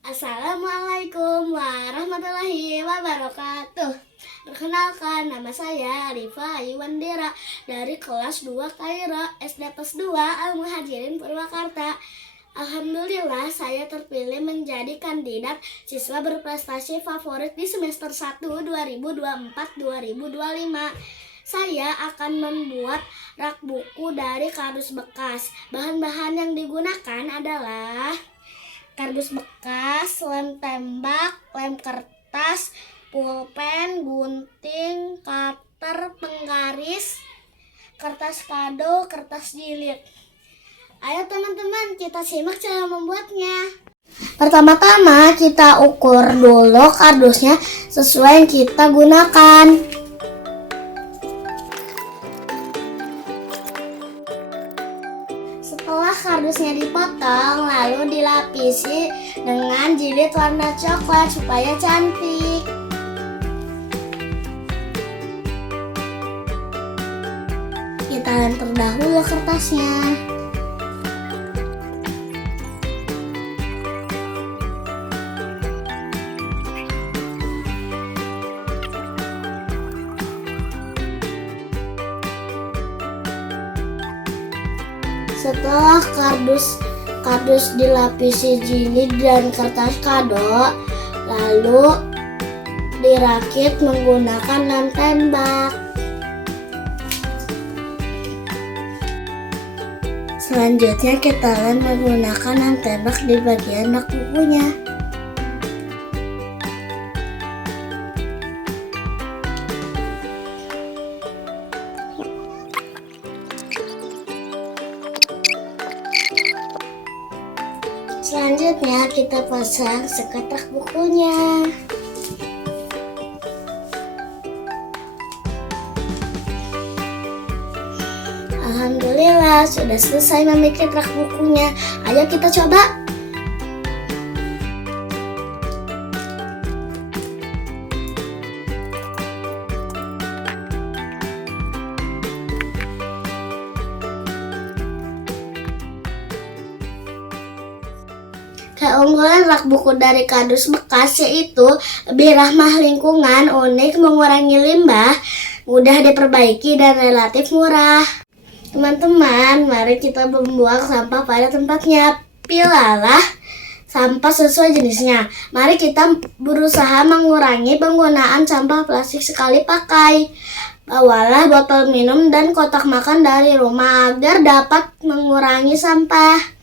Assalamualaikum warahmatullahi wabarakatuh. Perkenalkan, nama saya Rifa Yuwandira dari kelas 2 Kairo SD Plus 2 Al-Muhajirin Purwakarta. Alhamdulillah saya terpilih menjadi kandidat siswa berprestasi favorit di semester 1 2024-2025. Saya akan membuat rak buku dari kardus bekas. Bahan-bahan yang digunakan adalah kardus bekas, lem tembak, lem kertas, pulpen, gunting, cutter, penggaris, kertas kado, kertas jilid. Ayo teman-teman, kita simak cara membuatnya. Pertama-tama kita ukur dulu kardusnya sesuai yang kita gunakan. Setelah kardusnya dipotong, lalu dilapisi dengan jilid warna coklat supaya cantik. Kita lem terdahulu kertasnya. Setelah kardus dilapisi jilid dan kertas kado, lalu dirakit menggunakan lem tembak. Selanjutnya kita lem menggunakan lem tembak di bagian rak bukunya. Selanjutnya kita pasang sekat rak bukunya. Alhamdulillah sudah selesai memikir rak bukunya. Ayo kita coba. Keunggulan rak buku dari kardus bekas yaitu lebih ramah lingkungan, unik, mengurangi limbah, mudah diperbaiki, dan relatif murah. Teman-teman, mari kita membuang sampah pada tempatnya. Pilihlah sampah sesuai jenisnya. Mari kita berusaha mengurangi penggunaan sampah plastik sekali pakai. Bawalah botol minum dan kotak makan dari rumah agar dapat mengurangi sampah.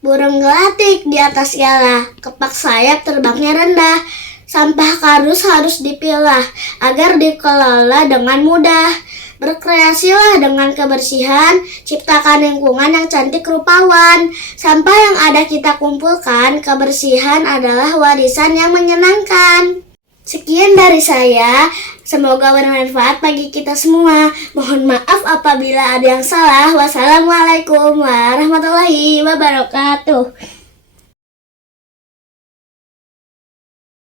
Burung gelatik di atas ialah, kepak sayap terbangnya rendah. Sampah kardus harus dipilah agar dikelola dengan mudah. Berkreasilah dengan kebersihan, ciptakan lingkungan yang cantik rupawan. Sampah yang ada kita kumpulkan, kebersihan adalah warisan yang menyenangkan. Sekian dari saya, semoga bermanfaat bagi kita semua. Mohon maaf apabila ada yang salah. Wassalamualaikum warahmatullahi wabarakatuh.